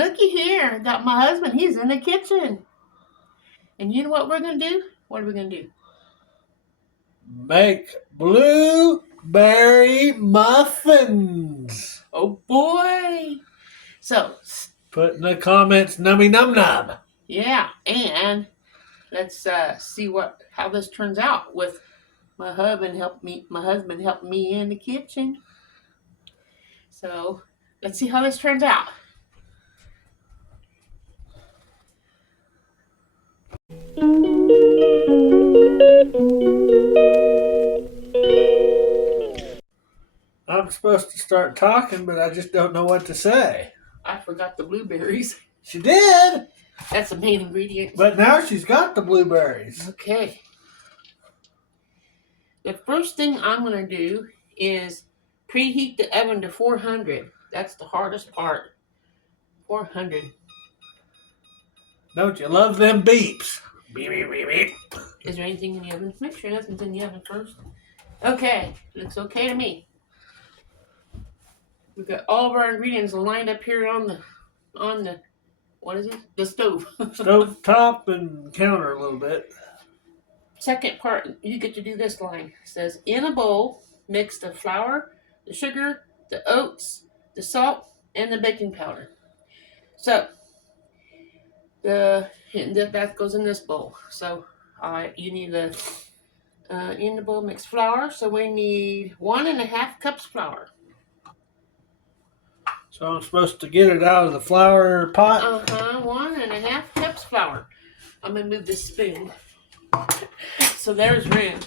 looky here. I got my husband. He's in the kitchen. And you know what we're going to do? What are we going to do? Make blueberry muffins. Oh, boy. So, Put in the comments, nummy num num. yeah, and let's see how this turns out with my husband helping me in the kitchen. So, let's see how this turns out. I'm supposed to start talking, but I just don't know what to say. I forgot the blueberries. She did. That's the main ingredient. But now she's got the blueberries. Okay. The first thing I'm going to do is preheat the oven to 400. That's the hardest part. 400. Don't you love them beeps? Beep, beep, beep, beep. Is there anything in the oven? Make sure nothing's in the oven first. Okay. Looks okay to me. We've got all of our ingredients lined up here on the what is it? The stove. Stove top and counter a little bit. Second part, you get to do this line. It says, in a bowl, mix the flour, the sugar, the oats, the salt, and the baking powder. So, that goes in this bowl. So, you need in the bowl mix flour. So we need 1.5 cups flour. So I'm supposed to get it out of the flour pot? 1.5 cups flour. I'm going to move this spoon. So there's room.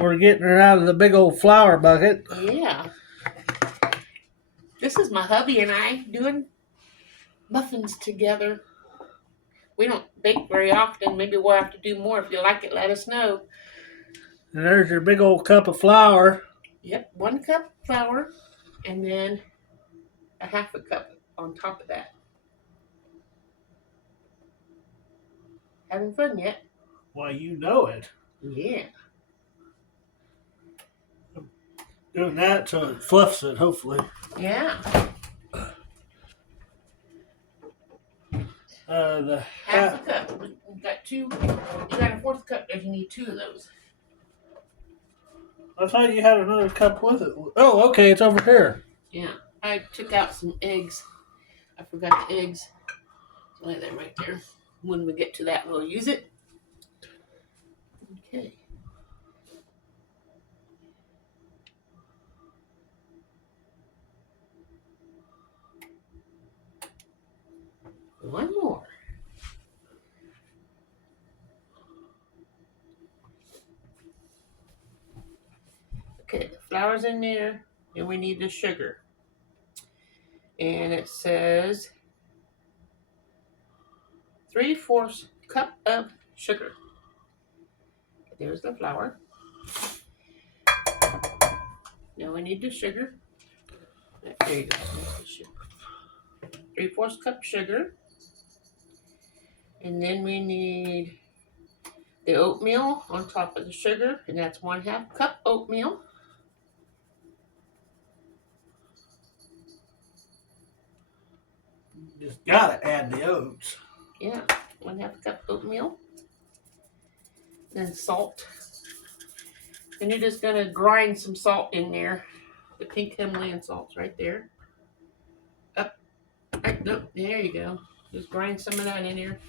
We're getting her out of the big old flour bucket. Yeah. This is my hubby and I doing muffins together. We don't bake very often. Maybe we'll have to do more. If you like it, let us know. And there's your big old cup of flour. Yep, 1 cup flour. And then 1/2 cup on top of that. Having fun yet? Why, you know it. Yeah. Doing that so it fluffs it, hopefully. Yeah. The 1/2 cup. You got 2. You got a 1/4 cup. If you need 2 of those. I thought you had another cup with it. Oh, okay, it's over here. Yeah. I took out some eggs. I forgot the eggs. Lay them right there. When we get to that, we'll use it. Okay. One more. Okay, the flour's in there, and we need the sugar. And it says 3/4 cup of sugar. There's the flour. Now we need the sugar. There you go. That's the sugar. 3/4 cup sugar. And then we need the oatmeal on top of the sugar, and that's 1/2 cup oatmeal. Just gotta add the oats. Yeah, 1/2 cup oatmeal. Then salt. And you're just gonna grind some salt in there. The pink Himalayan salt's right there. Up. Right, no, there you go. Just grind some of that in there.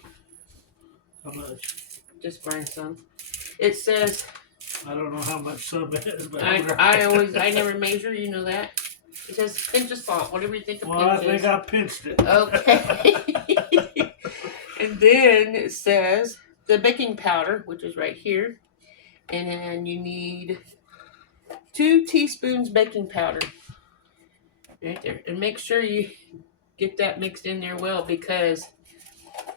How much? Just grind some. It says, I don't know how much some is, but I never measure, you know that. It says pinch of salt, whatever you think of pinch is. Well, I think I pinched it. Okay. And then it says the baking powder, which is right here. And then you need 2 teaspoons baking powder. Right there. And make sure you get that mixed in there well, because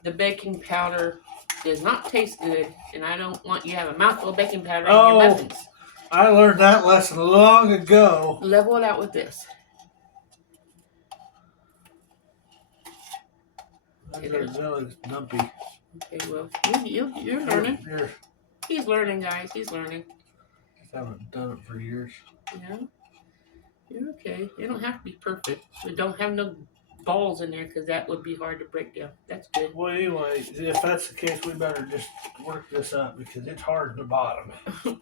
the baking powder does not taste good, and I don't want you to have a mouthful of baking powder in your muffins. I learned that lesson long ago. Level it out with this. That looks dumpy. Okay, well, you're learning. He's learning, guys. He's learning. I haven't done it for years. Yeah. You're okay. You don't have to be perfect. We don't have no balls in there because that would be hard to break down. That's good. Well, anyway, if that's the case, we better just work this up because it's hard at the bottom. Well,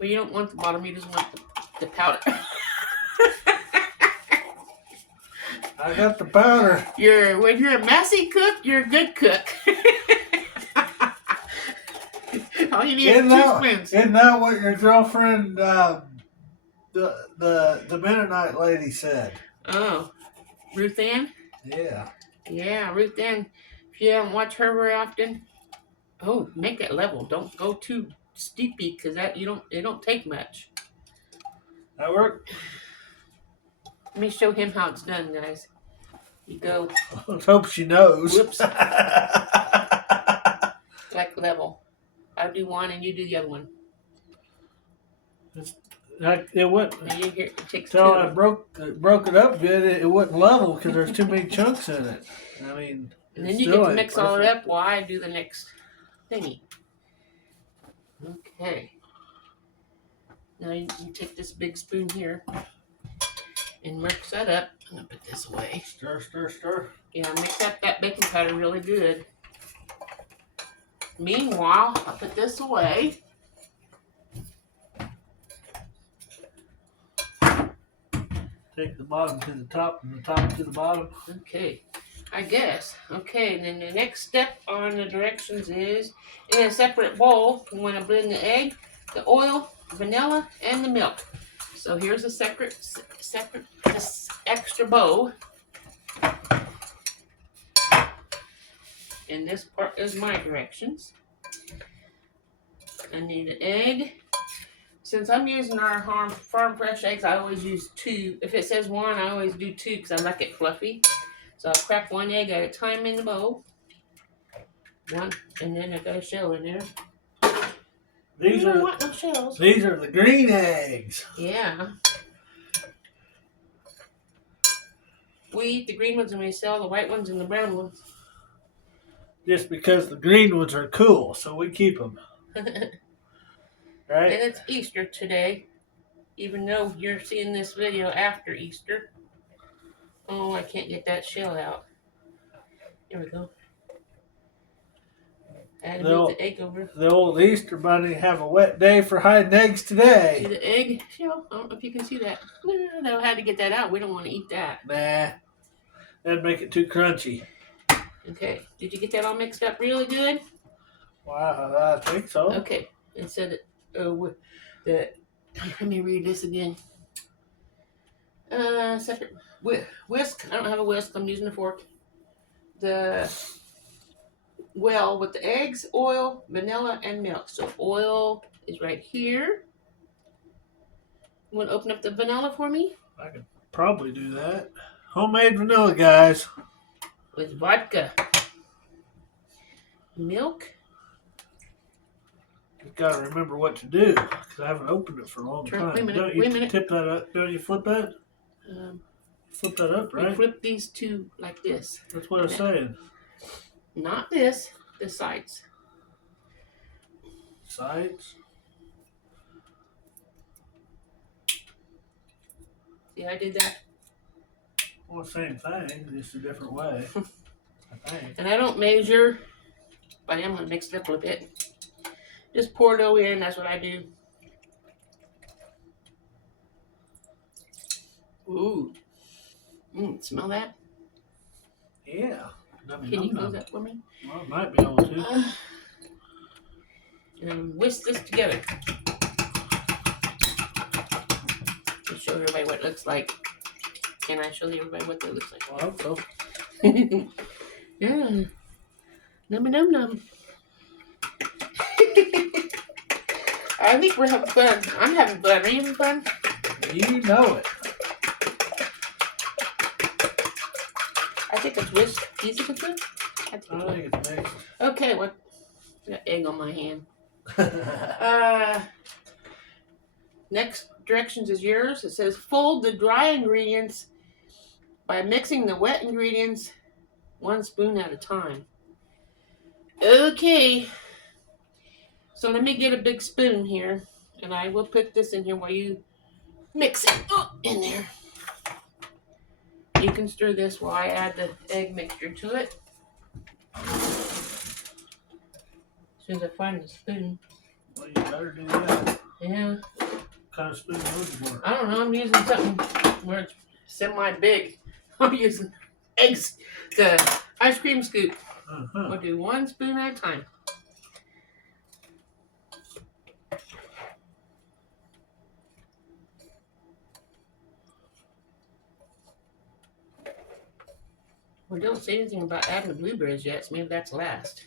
you don't want the bottom, you just want the powder. I got the powder. When you're a messy cook, you're a good cook. All you need is 2 spoons. Isn't that what your girlfriend, the Mennonite lady said? Oh, Ruth Ann? Yeah. Yeah, Ruth Ann. If you haven't watched her very often, make that level. Don't go too steepy because it don't take much. That worked? Let me show him how it's done, guys. You go. Let's hope she knows. Whoops. Like level. I do one and you do the other one. It wouldn't. And you hear it takes Until 2. I broke it up good, it wasn't level because there's too many chunks in it. I mean, And then you get to mix all it up while I do the next thingy. Okay. Now you take this big spoon here and mix that up. I'm going to put this away. Stir, stir, stir. Yeah, mix up that baking powder really good. Meanwhile, I'll put this away. Take the bottom to the top and the top to the bottom. Okay, I guess. Okay, and then the next step on the directions is in a separate bowl, you want to blend the egg, the oil, vanilla, and the milk. So here's a separate this extra bowl. And this part is my directions. I need an egg. Since I'm using our farm fresh eggs, I always use 2. If it says 1, I always do 2 because I like it fluffy. So I'll crack 1 egg at a time in the bowl. One, and then I got a shell in there. These don't want no shells. These are the green eggs. Yeah. We eat the green ones and we sell the white ones and the brown ones. Just because the green ones are cool, so we keep them. Right? And it's Easter today, even though you're seeing this video after Easter. Oh, I can't get that shell out. Here we go. I had to move the egg over. The old Easter bunny have a wet day for hiding eggs today. See the egg shell? I don't know if you can see that. No, I had to get that out. We don't want to eat that. Nah. That'd make it too crunchy. Okay. Did you get that all mixed up really good? Wow, I think so. Okay. And said let me read this again. Separate whisk. I don't have a whisk. I'm using a fork. Well, with the eggs, oil, vanilla, and milk. So oil is right here. You want to open up the vanilla for me? I could probably do that. Homemade vanilla, guys. With vodka. Milk. You gotta remember what to do because I haven't opened it for a long time. Wait a minute, Don't you wait a minute. tip that up? Don't you flip that? Flip that up, right? You flip these two like this. That's what I'm saying. Not this. The sides. Sides. See, I did that. Well, same thing, just a different way. I think. And I don't measure, but I'm going to mix it up a little bit. Just pour dough in, that's what I do. Ooh. Smell that? Yeah. Can you close that for me? Well, I might be able to. And whisk this together. To show everybody what it looks like. Can I show everybody what that looks like? Well, I hope so. Yeah. Num num num. I think we're having fun. I'm having fun. Are you having fun? You know it. I think it's whisk. Easy to cook. I think it's mixed. Okay, what? Got egg on my hand. Next directions is yours. It says fold the dry ingredients by mixing the wet ingredients 1 spoon at a time. Okay. So let me get a big spoon here, and I will put this in here while you mix it in there. You can stir this while I add the egg mixture to it. As soon as I find the spoon. Well, you better do that. Yeah. What kind of spoon would work? I don't know. I'm using something where it's semi-big. I'm using the ice cream scoop. I'll do one spoon at a time. Well, don't say anything about adding the blueberries yet, so maybe that's last.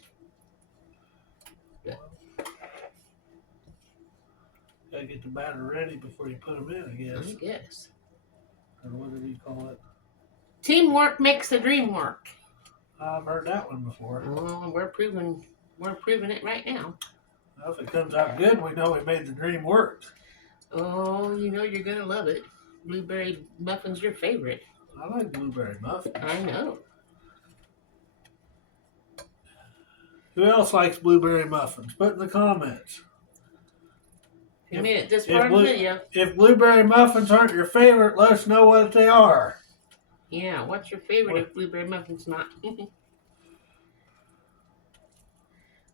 Gotta get the batter ready before you put them in, I guess. I guess. Or what did he call it? Teamwork makes the dream work. I've heard that one before. Well, we're proving it right now. Well, if it comes out good, we know we made the dream work. Oh, you know you're gonna love it. Blueberry muffin's your favorite. I like blueberry muffins. I know. Who else likes blueberry muffins? Put in the comments. You made it this far in the video. If blueberry muffins aren't your favorite, let us know what they are. Yeah, what's your favorite if blueberry muffin's not?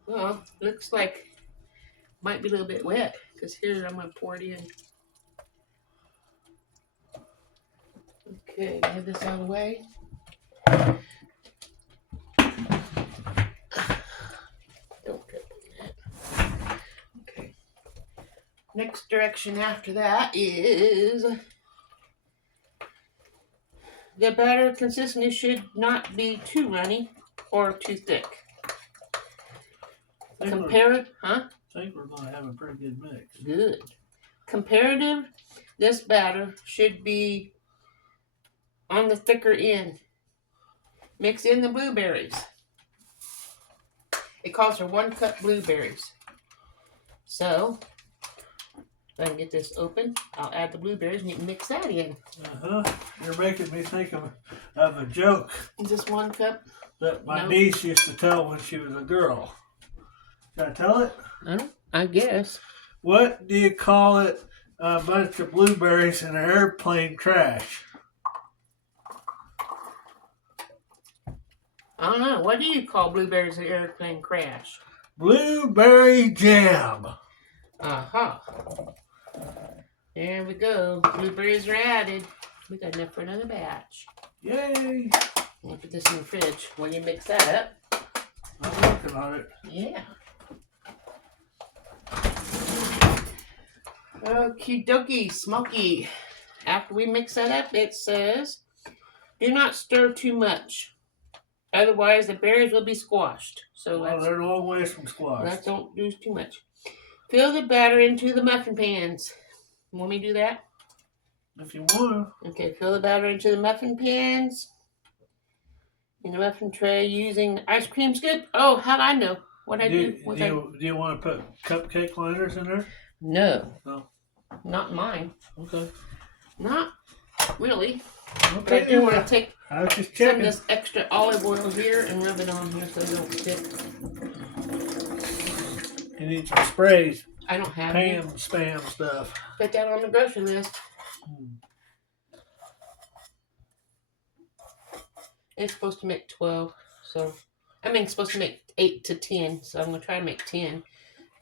Well, looks like might be a little bit wet because here I'm gonna pour it in. Okay, get this out of the way. Don't trip on that. Okay. Next direction after that is the batter consistency should not be too runny or too thick. Compare, huh? I think we're going to have a pretty good mix. Good. Comparative, this batter should be on the thicker end. Mix in the blueberries. It calls for 1 cup blueberries. So, if I can get this open, I'll add the blueberries and you can mix that in. You're making me think of a joke. Is this 1 cup? That my niece used to tell when she was a girl. Can I tell it? I guess. What do you call it? A bunch of blueberries in an airplane crash. I don't know. What do you call blueberries in an airplane crash? Blueberry jam. Aha. There we go. Blueberries are added. We got enough for another batch. Yay. I'll put this in the fridge when you mix that up. I'm working on it. Yeah. Okie dokie, smoky. After we mix that up, it says, do not stir too much. Otherwise, the berries will be squashed. So they're a long ways from squashed. Let's don't do too much. Fill the batter into the muffin pans. Want me to do that? If you want to. Okay, fill the batter into the muffin pans. In the muffin tray using the ice cream scoop. Oh, how'd I know what I do? Do you want to put cupcake liners in there? No. No. Not mine. Okay. Not really. Okay. But I do want to take I was just some checking. of this extra olive oil here and rub it on here so they don't stick. You need some sprays. I don't have any. Spam stuff. Put that on the grocery list. It's supposed to make 12, so it's supposed to make 8 to 10, so I'm gonna try to make 10.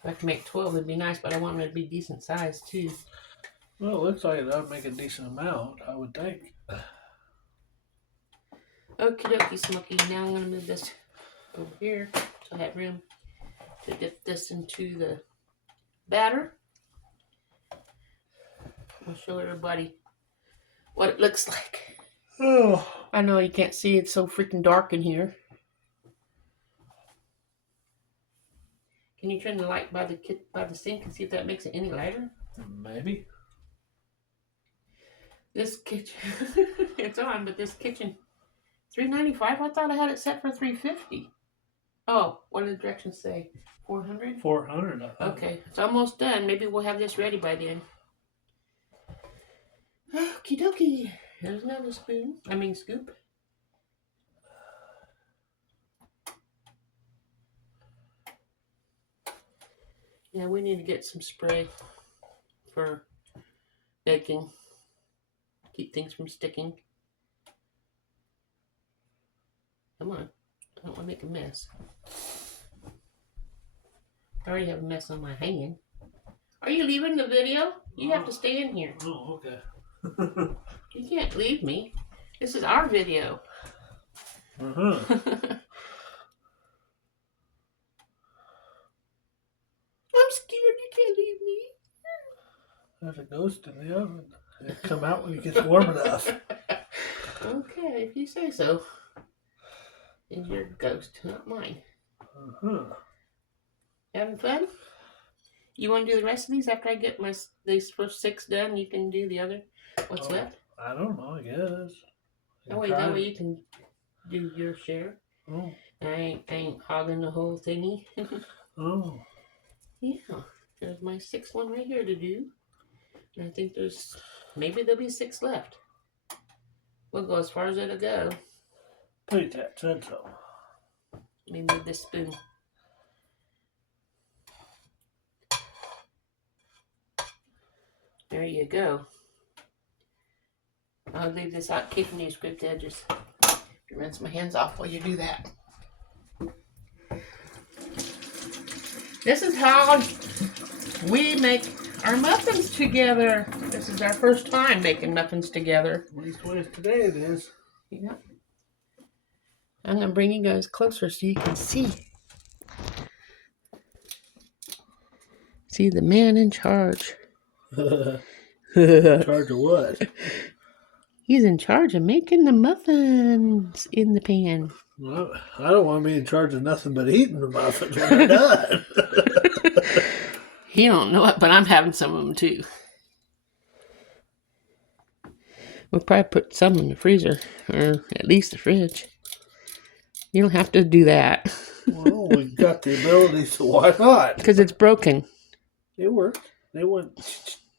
If I can make 12, it'd be nice, but I want them to be decent size too. Well, it looks like that would make a decent amount, I would think. Okie dokie, Smoky. Now I'm gonna move this over here so I have room to dip this into the batter. I'll show everybody what it looks like. Oh. I know you can't see, it's so freaking dark in here. Can you turn the light by the sink and see if that makes it any lighter? Maybe. This kitchen, it's on, but this kitchen, $3.95. I thought I had it set for $3.50. Oh, what did the directions say? 400? 400. Okay, it's almost done. Maybe we'll have this ready by then. Okie dokie. Here's another scoop. Yeah, we need to get some spray for baking. Keep things from sticking. Come on. I don't want to make a mess. I already have a mess on my hand. Are you leaving the video? You have to stay in here. Oh, okay. You can't leave me. This is our video. Uh-huh. I'm scared. You can't leave me. There's a ghost in the oven. It'll come out when it gets warm enough. Okay, if you say so. It's your ghost, not mine. Uh-huh. Having fun? You want to do the rest of these after I get these first 6 done? You can do the other. What's left? I don't know, I guess. Oh wait, that way you can do your share. Oh. I ain't hogging the whole thingy. Oh. Yeah, there's my 6th one right here to do. And I think maybe there'll be 6 left. We'll go as far as it'll go. Please, that said so. Let me move this spoon. There you go. I'll leave this out, keeping these script edges. Rinse my hands off while you do that. This is how we make our muffins together. This is our first time making muffins together. At least today it is. Yeah. I'm going to bring you guys closer so you can see. See the man in charge. In charge of what? He's in charge of making the muffins in the pan. Well, I don't want to be in charge of nothing but eating the muffins when they're done. He don't know it, but I'm having some of them too. We'll probably put some in the freezer, or at least the fridge. You don't have to do that. Well, we've got the ability, so why not? Because it's broken. It worked. They went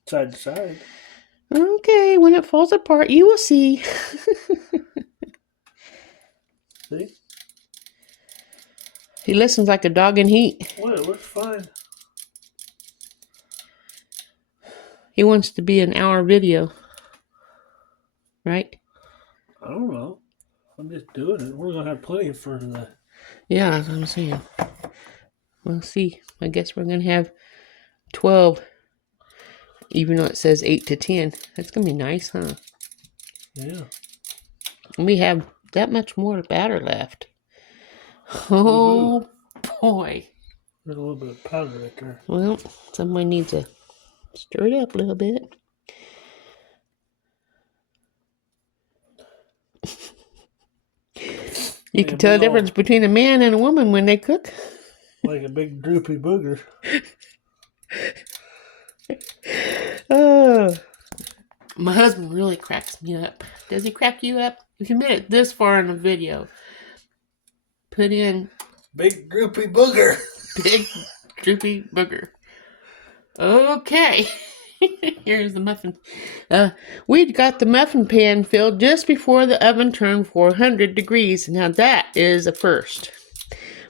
side to side. Okay, when it falls apart, you will see. See? He listens like a dog in heat. Well, it works fine. He wants to be an hour video. Right? I don't know. I'm just doing it. We're going to have plenty for the... Yeah, that's what I'm saying. We'll see. I guess we're going to have 12. Even though it says 8 to 10. That's going to be nice, huh? Yeah. And we have that much more batter left. Oh, boy. There's a little bit of powder right there. Well, someone needs to stir it up a little bit. You can tell the difference between a man and a woman when they cook. Like a big droopy booger. Oh, my husband really cracks me up. Does he crack you up? If you made it this far in the video, put in big droopy booger. Big droopy booger. Okay. Here's the muffin. We'd got the muffin pan filled just before the oven turned 400 degrees. Now that is a first.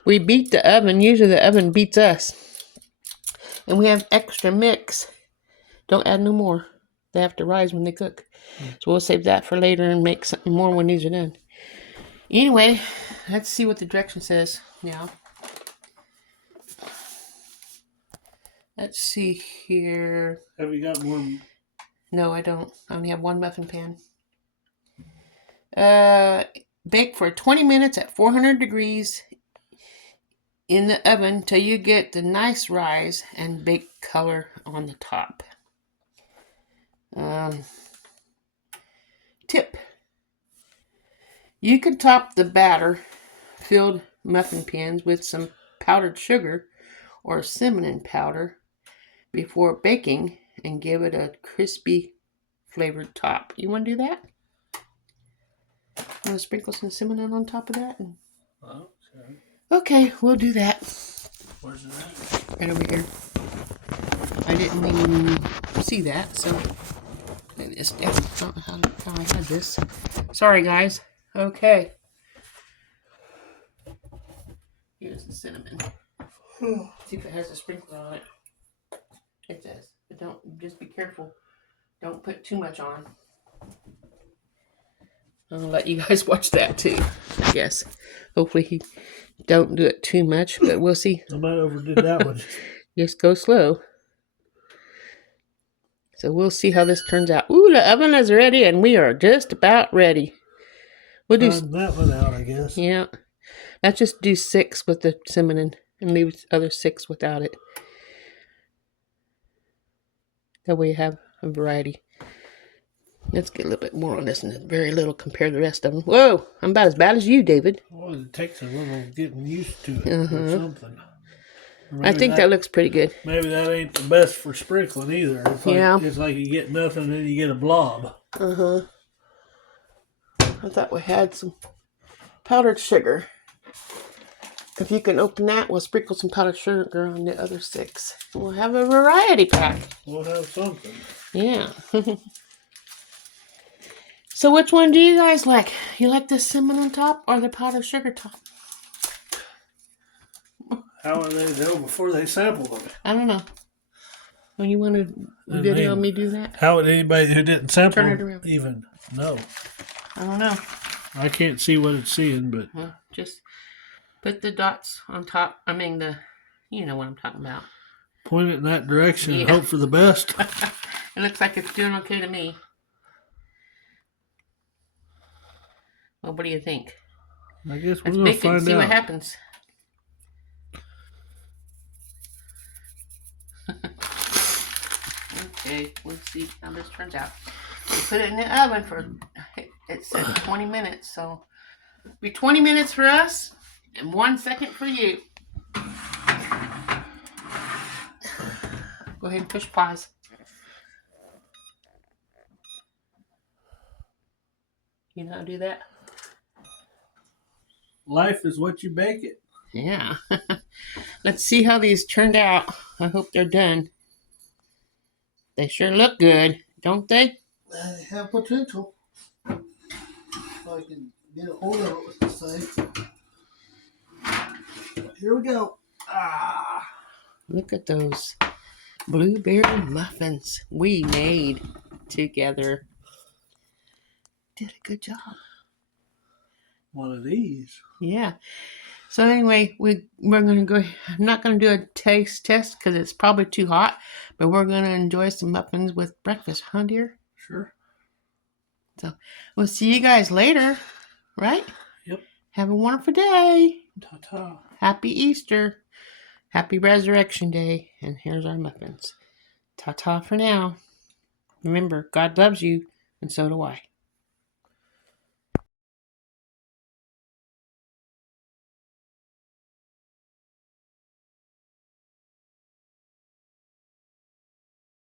We beat the oven. Usually the oven beats us. And we have extra mix. Don't add no more. They have to rise when they cook. So we'll save that for later and make something more when these are done. Anyway, let's see what the direction says now. Let's see here. Have you got more? No, I don't. I only have one muffin pan. Bake for 20 minutes at 400 degrees in the oven till you get the nice rise and bake color on the top. Tip. You could top the batter-filled muffin pans with some powdered sugar or cinnamon powder before baking and give it a crispy flavored top. You want to do that? You want to sprinkle some cinnamon on top of that? Okay. Okay, we'll do that. Where's it at? Right over here. I didn't even see that, so it's down. I don't know how I had this. Sorry, guys. Okay. Here's the cinnamon. See if it has a sprinkler on it. It does. But don't, just be careful. Don't put too much on. I'll let you guys watch that too, I guess. Hopefully he don't do it too much, but we'll see. I might overdid that one. Just go slow. So we'll see how this turns out. Ooh, the oven is ready, and we are just about ready. We'll do that one out, I guess. Yeah. Let's just do 6 with the cinnamon and leave the other 6 without it. That way you have a variety. Let's get a little bit more on this, and very little compared to the rest of them. Whoa, I'm about as bad as you, David. Well, it takes a little getting used to it or something. Or I think that looks pretty good. Maybe that ain't the best for sprinkling either. It's like, Yeah. It's like you get nothing and then you get a blob. I thought we had some powdered sugar. If you can open that, we'll sprinkle some powdered sugar on the other 6. We'll have a variety pack. We'll have something. Yeah. So which one do you guys like? You like the cinnamon top or the powdered sugar top? How would they know before they sample them? I don't know. When you want to video me do that? How would anybody who didn't sample Turn it them around. even know? I don't know. I can't see what it's seeing, but Well, just put the dots on top. I mean, you know what I'm talking about. point it in that direction and Yeah. hope for the best. It looks like it's doing okay to me. Well, what do you think? I guess we're Let's going to bake it and find see what out. happens. Okay, let's see how this turns out. We put it in the oven for, it said 20 minutes, so it'll be 20 minutes for us and 1 second for you. Go ahead and push pause. You know how to do that? Life is what you bake it. Yeah. Let's see how these turned out. I hope they're done. They sure look good, don't they? They have potential. If I can get a hold of it with this thing. Here we go. Look at those blueberry muffins we made together. Did a good job. One of these. Yeah. So anyway, we're gonna go. I'm not gonna do a taste test because it's probably too hot, but we're gonna enjoy some muffins with breakfast, huh, dear? Sure. So we'll see you guys later, right? Yep. Have a wonderful day. Ta-ta. Happy Easter. Happy Resurrection Day. And here's our muffins. Ta-ta for now. Remember, God loves you, and so do I.